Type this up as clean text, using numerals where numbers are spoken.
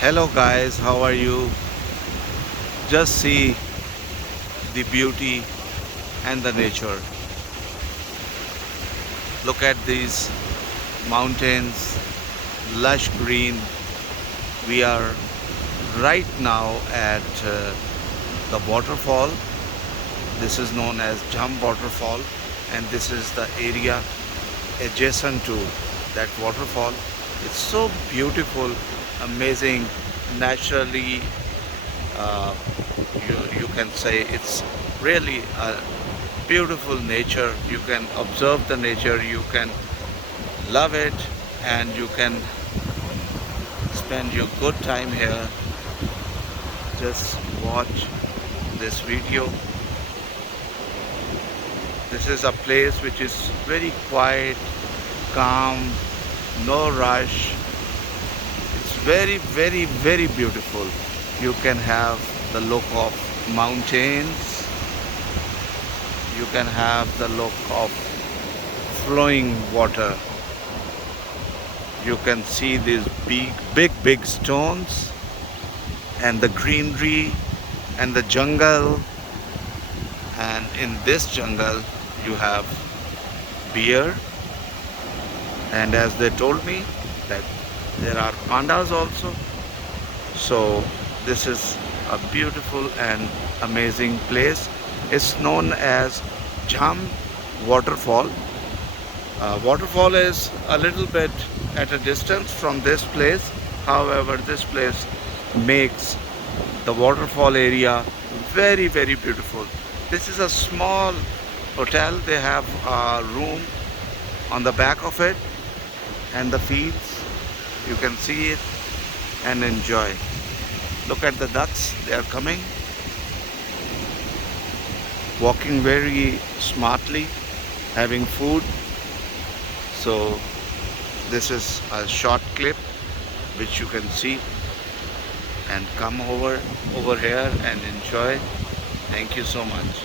Hello guys, how are you? Just see the beauty and the nature. Look at these mountains, lush green. We are right now at the waterfall. This is known as Chum waterfall, and this is the area adjacent to that waterfall. It's so beautiful, amazing, naturally uh, you can say it's really a beautiful nature. You can observe the nature, you can love it, and you can spend your good time here. Just watch this video. This is a place which is very quiet, calm, no rush. It's very beautiful. You can have the look of mountains, you can have the look of flowing water, you can see these big stones and the greenery and the jungle. And in this jungle you have bear, and as they told me that there are pandas also. So this is a beautiful and amazing place. It's known as Chum waterfall. Waterfall is a little bit at a distance from this place. However, this place makes the waterfall area very beautiful. This is a small hotel. They have a room on the back of it, and the fields, you can see it and enjoy. Look at the ducks, they are coming, walking very smartly, having food. So this is a short clip which you can see, and come over here and enjoy. Thank you so much.